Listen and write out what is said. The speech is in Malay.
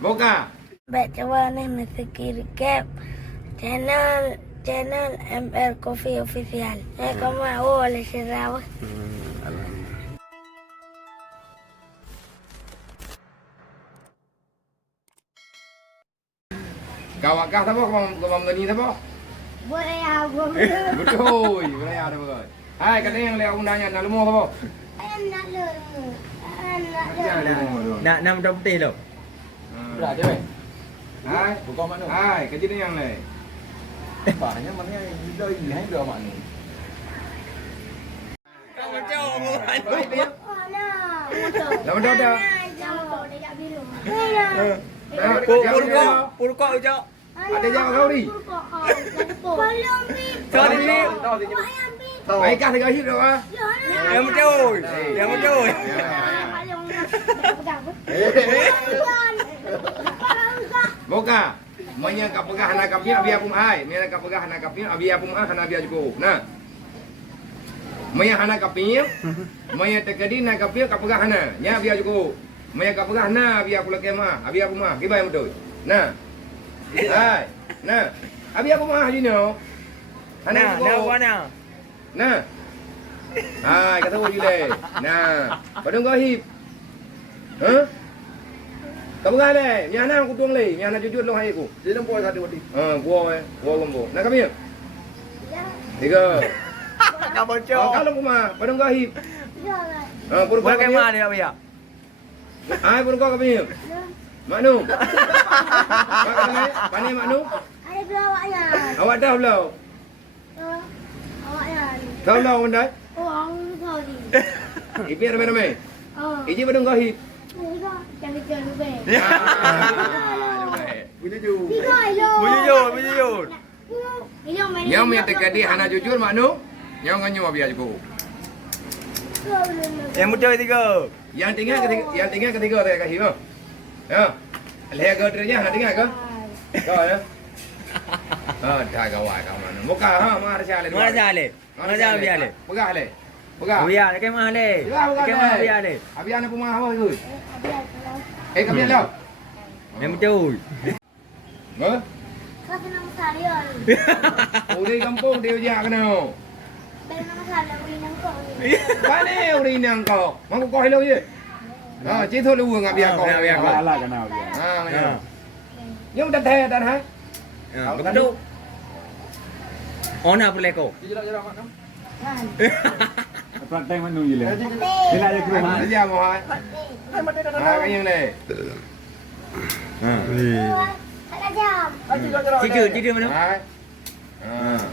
Buka. Baca warna mesti recap channel ML Coffee Official. Kamu oleh Sarawak. Kau akak apa? Kau menggani apa? Boleh aku. Betul. Boleh ada betul. Hai, kata yang lewat undangnya nak lemah apa? Nak lemu. Nak. Nak dok putih tu. Berat je weh. Hai, Buka mak nu. hai, kerja ni yang lain. Banyak mana hidup ini hai dua mak nu. Kau macam bukan. Oh no. Lama dah dah. Jangan dia biru. Pulkok je. Ada jawab kau ni. Belum bi. Tahu ni. Baik kah tegak hidup ah. Yang betul. Yang betul. Buka. Manya kap pegah nak kapnya biar pum ai. Manya kap pegah nak kapnya biar pum ah nak biar cukup. Nah. Manya hana kapnya. Manya tekadi nak kapnya kap pegah hana. Nya biar cukup. Manya kap pegah na biar pula kemah. Biar pum ah. Kibai betul. Nah. Hai. Nah. Biar pum ah jino. Hana cukup. Mana? Nah. Hai, kata kau jule. Nah. Padung kau hip. Hah? Kau bukan le, ni anak aku tuang le, ni anak jujur long hai aku. Dia nampak satu tadi. Gua gombo. Nak kami? Tiga. Kau bocor. Kalau kuma, padung kau hip. Pur kau Bukan kami. kemah dia biar. Hai, pur kau kami. Maknu. Mak kami, pani maknu. Ada belawaknya. Awak dah belau. Awaknya. Kau belau mandai? Oh, aku kau ni. Ipi ramai-ramai. Oh. Iji padung kau hip. Jangan lupa. Bunyi ju. Tiga ilo. Bunyi ju. Yang punya tekadi hana jujur maknu. Yang kanyu biar cukup. Yang betul tiga. Yang tinggal ketiga saya kasih no. Ya. Lihat kau terusnya nak tinggal ke? Kau ya. Dah kau kau mana? Muka mana cale? Mana cale? Mana cale biar le? Pegah le. Pegah. Biar ke mana le? Ke mana biar le? Abi anak pun apa tu? Kami lah. Yang betul. Hah? Kau kena masarian. Uri kampung dia je kena. Kena masalah uri nangkau ni. Mana uri nang kau? Mau kau hello je. Chỉ thôi lu ngap biar kau. Biar kau. Alah kenal dia. Ya. Yang dah teh dah hai. Betul. Oh nak perlu ko. Jerak mak nu. Kan. Praktek menu je le. Dia nak je ke rumah. Dia mau hai. Cái yang này. Ada jam. Tiga mana? Hai. Eh.